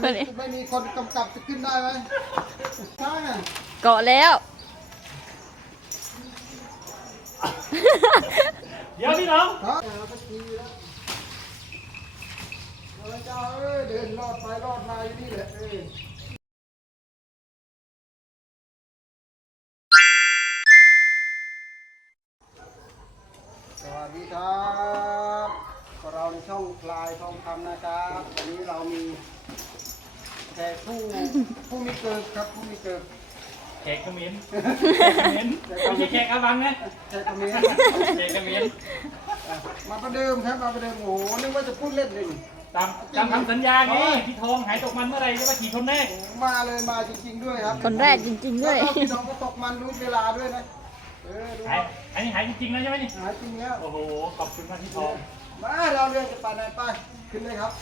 ไม่มีไม่มีคนกำกับจะขึ้นได้ไหมใช่ไงเกาะแล้ว เดี๋ยวพี่น้องครับเอาสักทีแล้วเอาละเจ้าเอ้ยเดินรอดไปรอดมาอยู่นี่แหละเอ้ย ลายทองคำนะครับวันนี้เรามีแขกผู้ผู้มีเกิดครับผู้มีเกิดแขกเขมิ้นแขกเขมิ้นไม่ใช่แขกอาบังนะแขกคนนี้แขกเขมิ้นมาประเดิมครับมาประเดิมโอ้โหนึกว่าจะพูดเล่นเลยนี่ตามตามคำสัญญาไงพี่ทองหายตกมันเมื่อไหรจะมาขี่คนแรกโอ้โหมาเลยมาจริง ๆด้วยครับคนแรกจริง ๆ ด้วย แล้วก็พี่น้องก็ตกมันรู้เวลาด้วยนะเออดูหายอันนี้หายจริงๆแล้วใช่ไหมนี่หายจริงแล้ว โอ้โหขอบคุณมากพี่ทอง มาเราเรือจะไปไหนไปขึ้นเลยครับ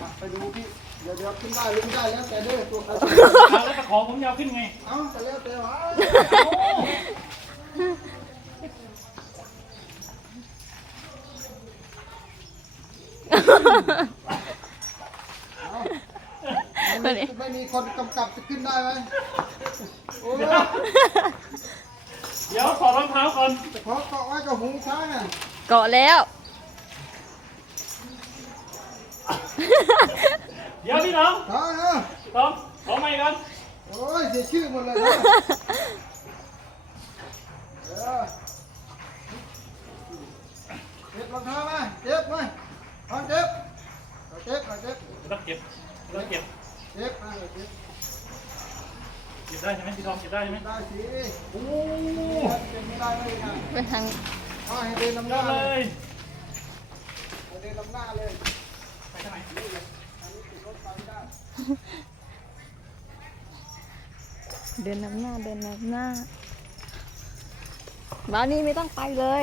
อะไปดูพี่เดี๋ยวเดี๋ยวขึ้นได้หรือไม่ได้แล้วแต่เด้อตัวใครเอาแล้วตะขอผมยาวขึ้นไงเอ้าแต่แล้วแต่ว่าเอาไม่มีไม่มีคนกำกับจะขึ้นได้ไหมโอ้ยเดี๋ยวขอรองเท้าก่อนแต่พอเกาะไว้กับหูช้างอะ เกาะแล้ว เดี๋ยวพี่น้องช้างเออทองขอไม่ก่อนโอ้ยเสียชื่อหมดเลยนะเออเก็บรองเท้ามาเก็บมาทองเก็บเอาเก็บเอาเก็บต้องเก็บต้องเก็บเก็บมาเก็บเก็บได้ใช่ไหมพี่ทองเก็บได้ใช่ไหมได้สิโอ้เก็บไม่ได้ไม่ได้ไปทางเอาให้เดินลำหเยน้าอะเลเลย ย ให้เดินลำหน้าเลย ไปทางไหน อันนี้ติดรถไปไม่ได้ เดินนำหน้าเดินนำหน้าบ้านนี้ไม่ต้องไปเลย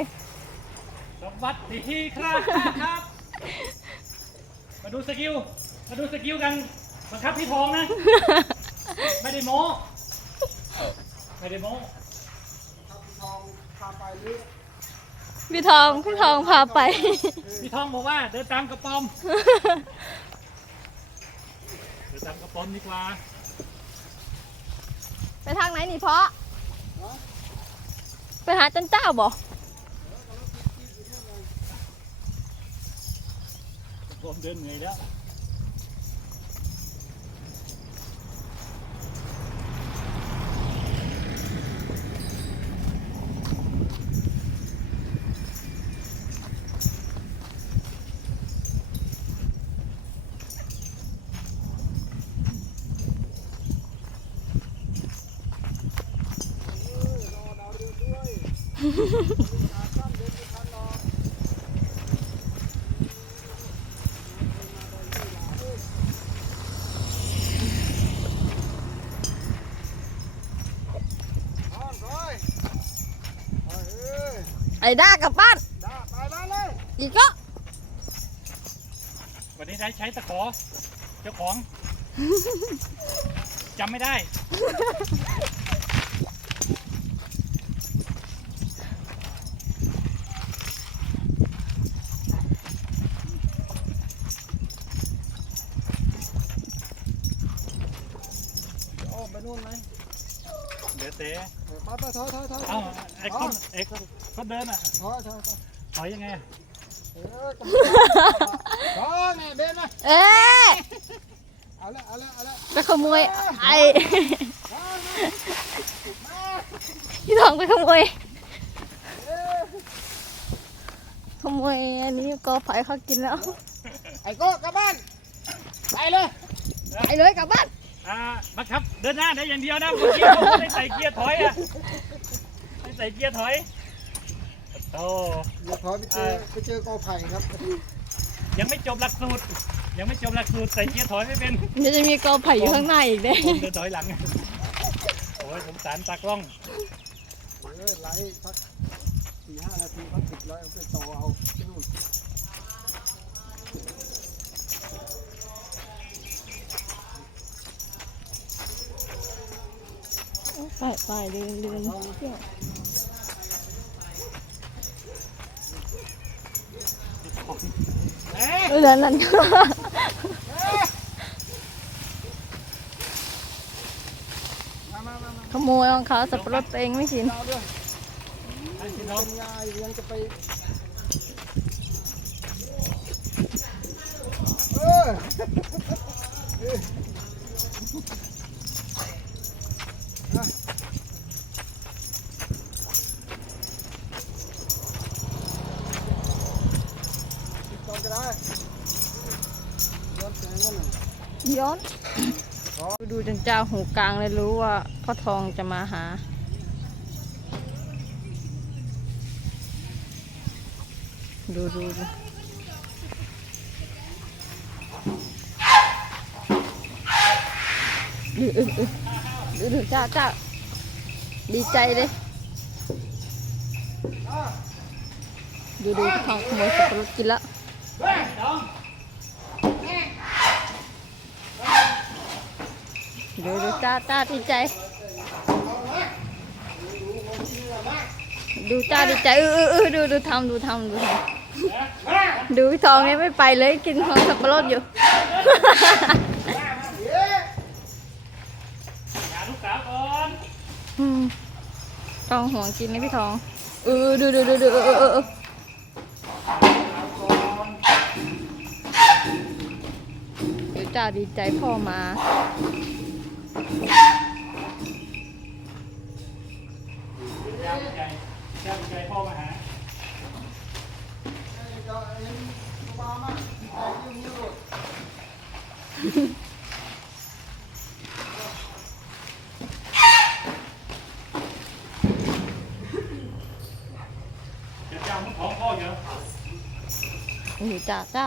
สวัสดีครับครับ มาดูสกิล มาดูสกิลกันบังคับพี่ทองนะ ไม่ได้โม้ไม่ได้โม้ถ้าพี่ทองพาไปหรือพี่ทองพี่ทองพาไป พี่ทองบอกว่าเดินตามกระป๋อม เดินตามกระป๋อมดีกว่า ไปทางไหนนี่เพาะไปหาจันเจ้าบอกระป๋อมเดินเหนื่อยแล้ว ไปเอ้ยไอ้ด้ากลับบ้านด่าไปบ้านเลย อีกก็วันนี้ได้ใช้ตะขอเจ้าของ จำไม่ได้ โอ้ไปนู่นไหม เดี๋ยวเตะเออไปไปถอยถอยถอยเอ้าไอ้คนไอ้คนคนเดินอะถอยถอยถอยถอยยังไงอะเออถอยแม่เดินนะเอ๊ะเอาละเอาละเอาละไปขโมยไอ้พี่ทองไปขโมยเอ้ยขโมยอันนี้กอไผ่เขากินแล้ว ไอ้โก้กลับบ้านไปเลยไปเลยกลับบ้าน อ่าบังคับ เดินหน้าได้อย่างเดียวนะเมื่อกี้ผมไม่ได้ใส่เกียร์ถอยอะไม่ใส่เกียร์ถอยโต เดี๋ยวถอยไปเจอไปเจอกอไผ่ครับยังไม่จบหลักสูตร ยังไม่จบหลักสูตรใส่เกียร์ถอยไม่เป็น เดี๋ยวจะมีกอไผ่อยู่ข้างหน้าอีกเด้ ผมเดินถอยหลัง โอ้ยสงสารตากล้อง เออไล่สักสี่ห้านาทีพักติดแล้วเอาไปต่อเอาที่นู่น ไปไปเดินเดินเที่ยวเอ้นั่นนั่นขโมยของเขาสับปะรดตัวเองไม่กินยังจะไปเออ ย้อนดูจนเจ้าหูกลางเลยรู้ว่าพ่อทองจะมาหา ดูดูดูดูดูจ้าจ้าดีใจเลยดูดูทองขโมยสับปะรดกินละ ดูดูจ้าจ้าดีใจ ดูจ้าดีใจเออเออเออดูดูทำดูทำดูทำดูพี่ทองเนี่ยไม่ไปเลยกินของสับปะรดอยู่ลูกสาวก่อนอืมทองห่วงกินนะพี่ทองเออดูดูดูดูเออเออเออเออดูจ้าดีใจพ่อมา เจ้าเจ้า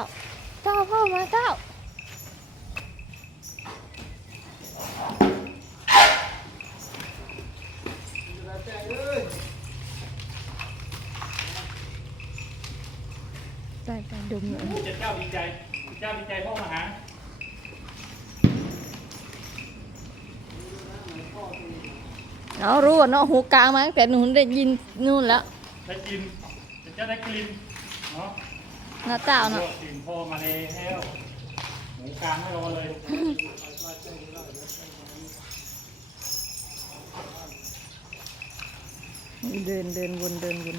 เจ้าพ่อมาเจ้า ได้ไปดมเลยเจ้าเจ้าดีใจเจ้าดีใจพ่อมาหาเอารู้ว่าเนาะหูกลางมาตั้งแต่หนูได้ยินนู่นแล้วได้กินเจ้าได้กลิ่นเนาะนะเจ้าเนาะกลิ่นพ่อมาแล้วหูกลางไม่รอเลยเดินเดินวนเดินวน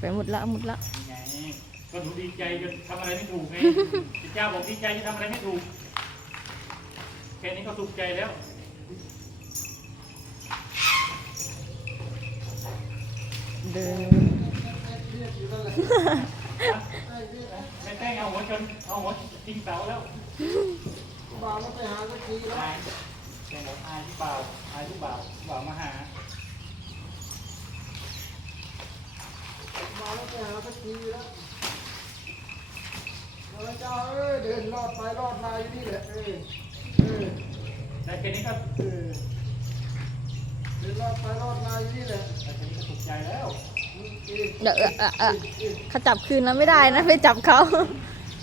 ไปหมดละหมดละก็หนูดีใจจนทำอะไรไม่ถูกไงเจ้าบอกดีใจจะทำอะไรไม่ถูก แค่นี้ก็สุขใจแล้ว เดินเรียกอยู่นั่นแหละไอ้เรียกไม่แป้งเอาหัวจนเอาหัวจริงเสาแล้วบ่าวมันไปหาสักทีแล้วอายแป้งบอกอายที่เปล่าอายที่เปล่าเปล่ามาหาบ่าวมันไปหาสักทีแล้วแล้วเจ้าเอ้ยเดินรอดไปรอดมาอยู่นี่แหละเออเออแต่แค่นี้ก็เออ เดินรอดไปรอดมาอยู่นี่แหละแต่แค่นี้ก็สุขใจแล้วอืมเออเดี๋ยวเออเออเออเขาจับคืนแล้วไม่ได้นะไปจับเขา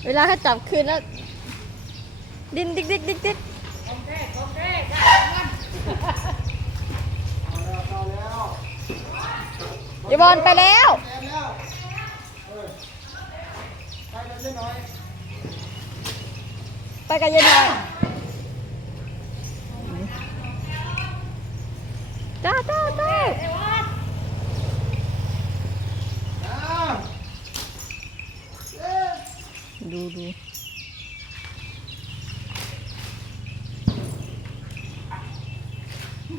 เวลาเขาจับคืนแล้ว ดินดิกดิกดิกดิกเอาแล้วเอาแล้วอย่าบอลไปแล้ว แอนแล้วเออไปกันเยอะหน่อยไปกันยังไงเดู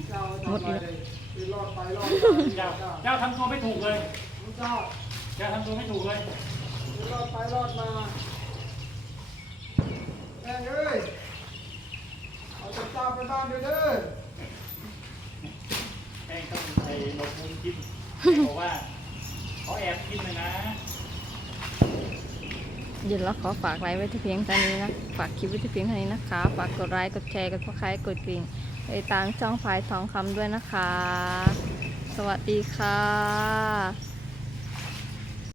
เจ้า หมดทำไปเลยเลยคือรอดไปรอดเจ้ามาเจ้าทำตัวไม่ถูกเลยเจ้าเจ้าทำตัวไม่ถูกเลยคือรอดไปรอดมาแม่งเอ้ยเอาจับเจ้าไปบ้านด้วยเด้อแม่งต้องไปหลบมุมกินบอกว่าเขาแอบกินเลยนะเดี๋ยวเราขอฝากไลค์ไว้ที่เพียงเท่านี้นะ ฝากคลิปไว้ที่เพียงเท่านี้นะคะ ฝากกดไลค์ กดแชร์ กดพักไคกดกริ่ง ไปตามช่องฝายทองคำด้วยนะคะ สวัสดีค่ะ